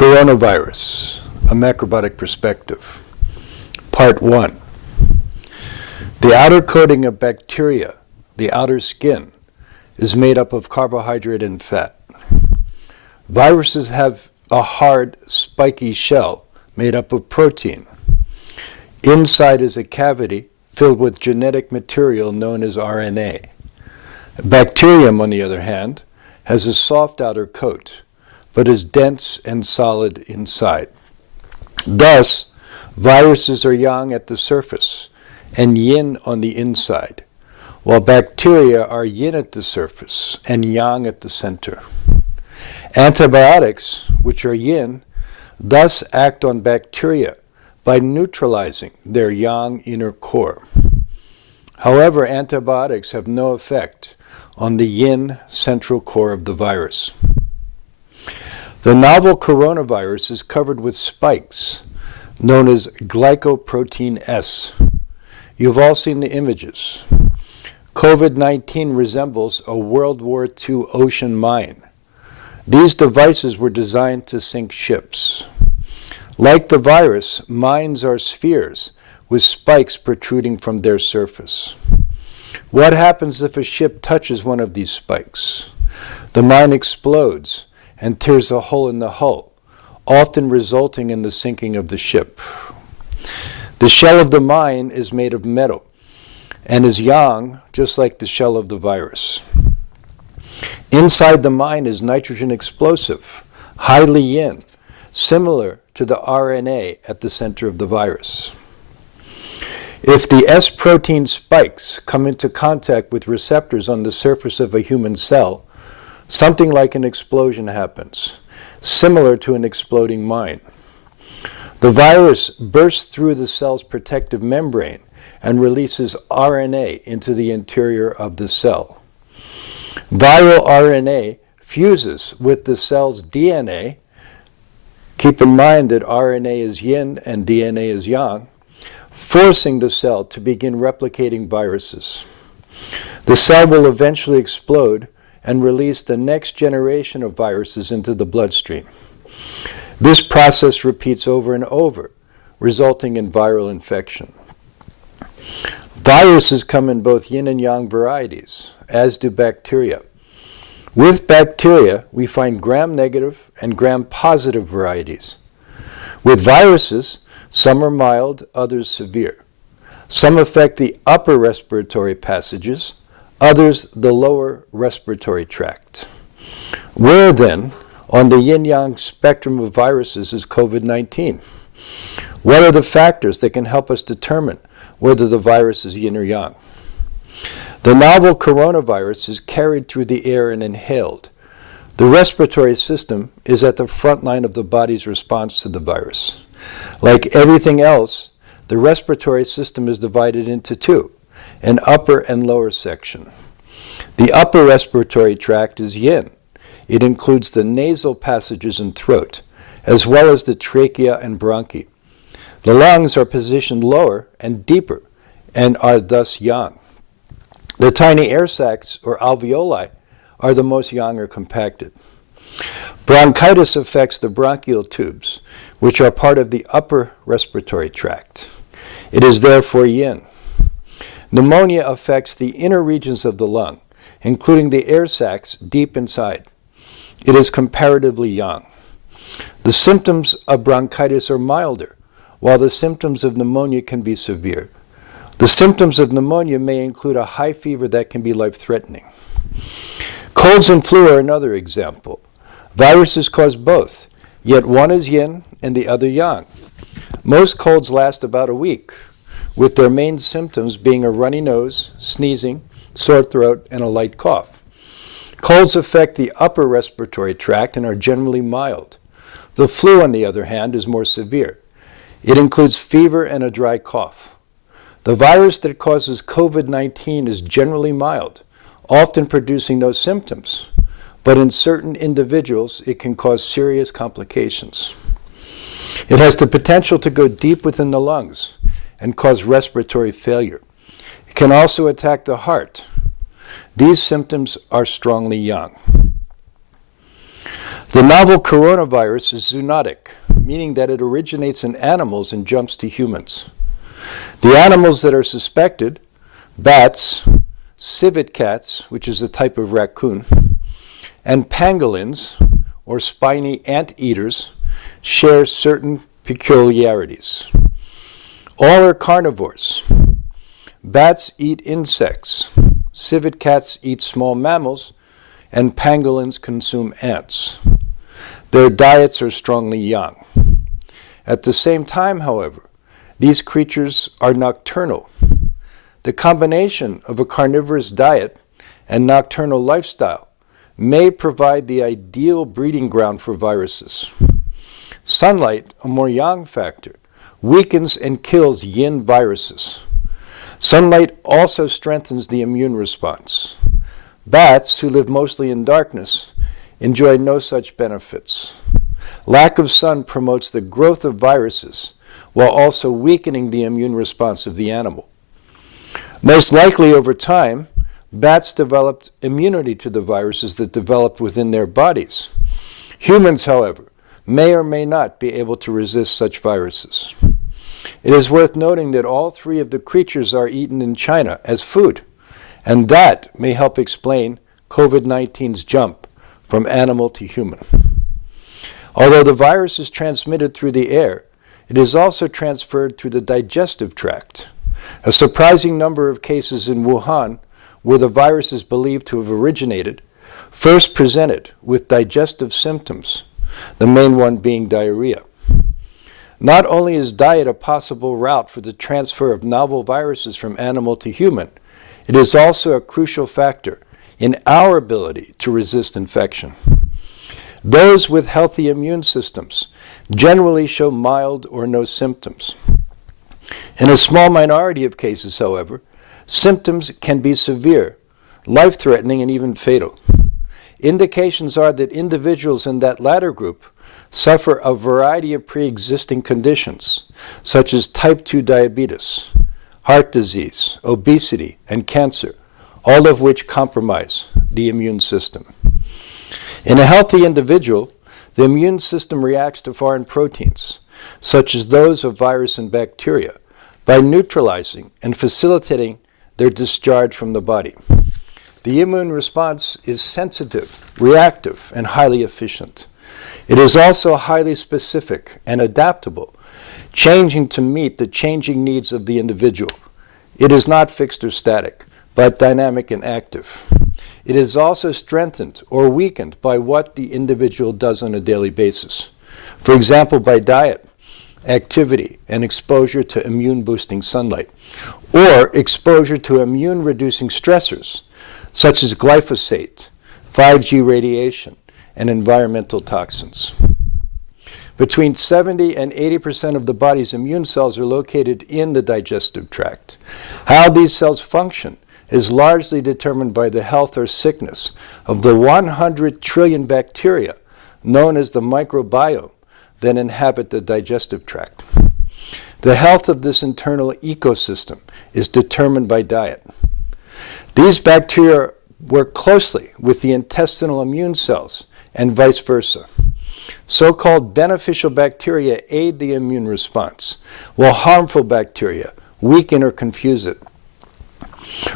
Coronavirus, a macrobiotic perspective. Part 1. The outer coating of bacteria, the outer skin, is made up of carbohydrate and fat. Viruses have a hard, spiky shell made up of protein. Inside is a cavity filled with genetic material known as RNA. Bacterium, on the other hand, has a soft outer coat, but is dense and solid inside. Thus, viruses are yang at the surface and yin on the inside, while bacteria are yin at the surface and yang at the center. Antibiotics, which are yin, thus act on bacteria by neutralizing their yang inner core. However, antibiotics have no effect on the yin central core of the virus. The novel coronavirus is covered with spikes, known as glycoprotein S. You've all seen the images. COVID-19 resembles a World War II ocean mine. These devices were designed to sink ships. Like the virus, mines are spheres with spikes protruding from their surface. What happens if a ship touches one of these spikes? The mine explodes and tears a hole in the hull, often resulting in the sinking of the ship. The shell of the mine is made of metal and is yang, just like the shell of the virus. Inside the mine is nitrogen explosive, highly yin, similar to the RNA at the center of the virus. If the S protein spikes come into contact with receptors on the surface of a human cell, something like an explosion happens, similar to an exploding mine. The virus bursts through the cell's protective membrane and releases RNA into the interior of the cell. Viral RNA fuses with the cell's DNA. Keep in mind that RNA is yin and DNA is yang, forcing the cell to begin replicating viruses. The cell will eventually explode and release the next generation of viruses into the bloodstream. This process repeats over and over, resulting in viral infection. Viruses come in both yin and yang varieties, as do bacteria. With bacteria, we find gram-negative and gram-positive varieties. With viruses, some are mild, others severe. Some affect the upper respiratory passages, others the lower respiratory tract. Where then, on the yin-yang spectrum of viruses, is COVID-19? What are the factors that can help us determine whether the virus is yin or yang? The novel coronavirus is carried through the air and inhaled. The respiratory system is at the front line of the body's response to the virus. Like everything else, the respiratory system is divided into two, an upper and lower section. The upper respiratory tract is yin. It includes the nasal passages and throat, as well as the trachea and bronchi. The lungs are positioned lower and deeper and are thus yang. The tiny air sacs, or alveoli, are the most yang or compacted. Bronchitis affects the bronchial tubes, which are part of the upper respiratory tract. It is therefore yin. Pneumonia affects the inner regions of the lung, including the air sacs deep inside. It is comparatively yang. The symptoms of bronchitis are milder, while the symptoms of pneumonia can be severe. The symptoms of pneumonia may include a high fever that can be life-threatening. Colds and flu are another example. Viruses cause both, yet one is yin and the other yang. Most colds last about a week, with their main symptoms being a runny nose, sneezing, sore throat, and a light cough. Colds affect the upper respiratory tract and are generally mild. The flu, on the other hand, is more severe. It includes fever and a dry cough. The virus that causes COVID-19 is generally mild, often producing no symptoms, but in certain individuals it can cause serious complications. It has the potential to go deep within the lungs and cause respiratory failure. It can also attack the heart. These symptoms are strongly yang. The novel coronavirus is zoonotic, meaning that it originates in animals and jumps to humans. The animals that are suspected, bats, civet cats, which is a type of raccoon, and pangolins, or spiny anteaters, share certain peculiarities. All are carnivores. Bats eat insects, civet cats eat small mammals, and pangolins consume ants. Their diets are strongly young. At the same time, however, these creatures are nocturnal. The combination of a carnivorous diet and nocturnal lifestyle may provide the ideal breeding ground for viruses. Sunlight, a more yang factor, weakens and kills yin viruses. Sunlight also strengthens the immune response. Bats, who live mostly in darkness, enjoy no such benefits. Lack of sun promotes the growth of viruses while also weakening the immune response of the animal. Most likely over time, bats developed immunity to the viruses that developed within their bodies. Humans, however, may or may not be able to resist such viruses. It is worth noting that all three of the creatures are eaten in China as food, and that may help explain COVID-19's jump from animal to human. Although the virus is transmitted through the air, it is also transferred through the digestive tract. A surprising number of cases in Wuhan, where the virus is believed to have originated, first presented with digestive symptoms, the main one being diarrhea. Not only is diet a possible route for the transfer of novel viruses from animal to human, it is also a crucial factor in our ability to resist infection. Those with healthy immune systems generally show mild or no symptoms. In a small minority of cases, however, symptoms can be severe, life-threatening, and even fatal. Indications are that individuals in that latter group suffer a variety of pre-existing conditions, such as type 2 diabetes, heart disease, obesity, and cancer, all of which compromise the immune system. In a healthy individual, the immune system reacts to foreign proteins, such as those of virus and bacteria, by neutralizing and facilitating their discharge from the body. The immune response is sensitive, reactive, and highly efficient. It is also highly specific and adaptable, changing to meet the changing needs of the individual. It is not fixed or static, but dynamic and active. It is also strengthened or weakened by what the individual does on a daily basis. For example, by diet, activity, and exposure to immune-boosting sunlight, or exposure to immune-reducing stressors, such as glyphosate, 5G radiation, and environmental toxins. Between 70 and 80% of the body's immune cells are located in the digestive tract. How these cells function is largely determined by the health or sickness of the 100 trillion bacteria known as the microbiome that inhabit the digestive tract. The health of this internal ecosystem is determined by diet. These bacteria work closely with the intestinal immune cells and vice versa. So-called beneficial bacteria aid the immune response, while harmful bacteria weaken or confuse it.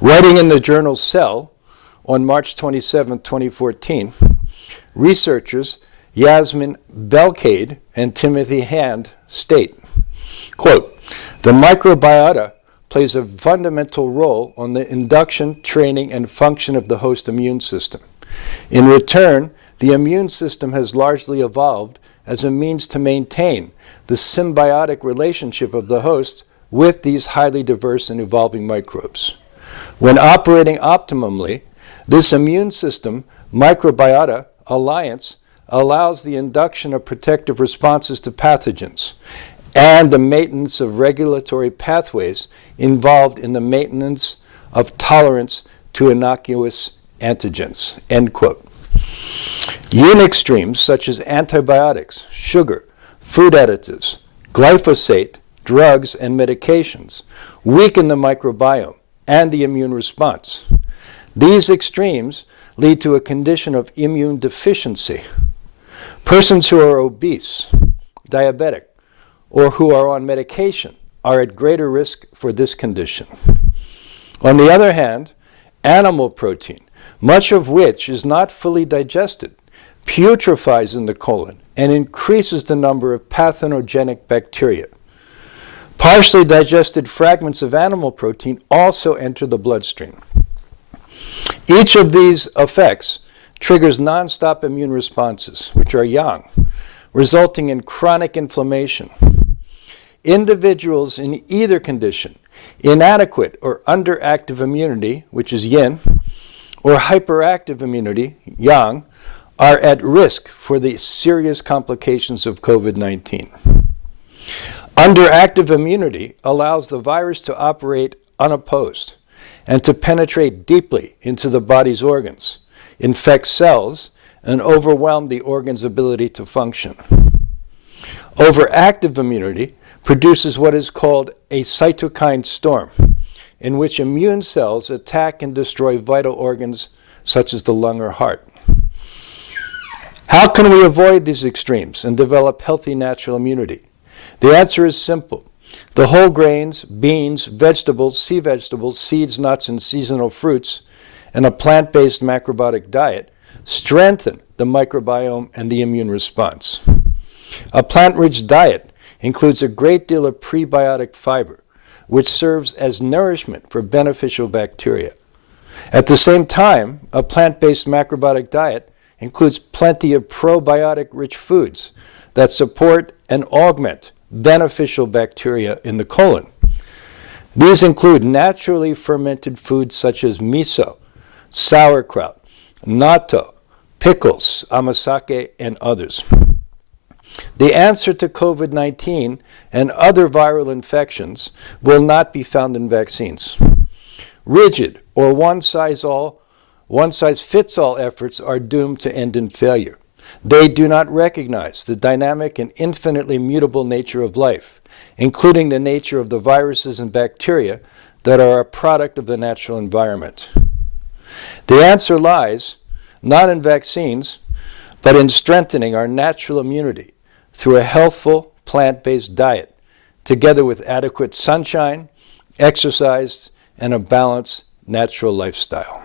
Writing in the journal Cell on March 27, 2014, researchers Yasmin Belkade and Timothy Hand state, quote, "The microbiota plays a fundamental role on the induction, training, and function of the host immune system. In return, the immune system has largely evolved as a means to maintain the symbiotic relationship of the host with these highly diverse and evolving microbes. When operating optimally, this immune system microbiota alliance allows the induction of protective responses to pathogens and the maintenance of regulatory pathways involved in the maintenance of tolerance to innocuous antigens," end quote. Yin extremes such as antibiotics, sugar, food additives, glyphosate, drugs, and medications weaken the microbiome and the immune response. These extremes lead to a condition of immune deficiency. Persons who are obese, diabetic, or who are on medication are at greater risk for this condition. On the other hand, animal protein, much of which is not fully digested, putrefies in the colon and increases the number of pathogenic bacteria. Partially digested fragments of animal protein also enter the bloodstream. Each of these effects triggers nonstop immune responses, which are yang, resulting in chronic inflammation. Individuals in either condition, inadequate or underactive immunity, which is yin, or hyperactive immunity, yang, are at risk for the serious complications of COVID-19. Underactive immunity allows the virus to operate unopposed and to penetrate deeply into the body's organs, infect cells, and overwhelm the organ's ability to function. Overactive immunity produces what is called a cytokine storm, in which immune cells attack and destroy vital organs such as the lung or heart. How can we avoid these extremes and develop healthy natural immunity? The answer is simple. The whole grains, beans, vegetables, sea vegetables, seeds, nuts, and seasonal fruits, and a plant-based macrobiotic diet strengthen the microbiome and the immune response. A plant-rich diet includes a great deal of prebiotic fiber, which serves as nourishment for beneficial bacteria. At the same time, a plant-based macrobiotic diet includes plenty of probiotic-rich foods that support and augment beneficial bacteria in the colon. These include naturally fermented foods such as miso, sauerkraut, natto, pickles, amasake, and others. The answer to COVID-19 and other viral infections will not be found in vaccines. Rigid or one-size-fits-all efforts are doomed to end in failure. They do not recognize the dynamic and infinitely mutable nature of life, including the nature of the viruses and bacteria that are a product of the natural environment. The answer lies not in vaccines, but in strengthening our natural immunity through a healthful plant-based diet, together with adequate sunshine, exercise, and a balanced natural lifestyle.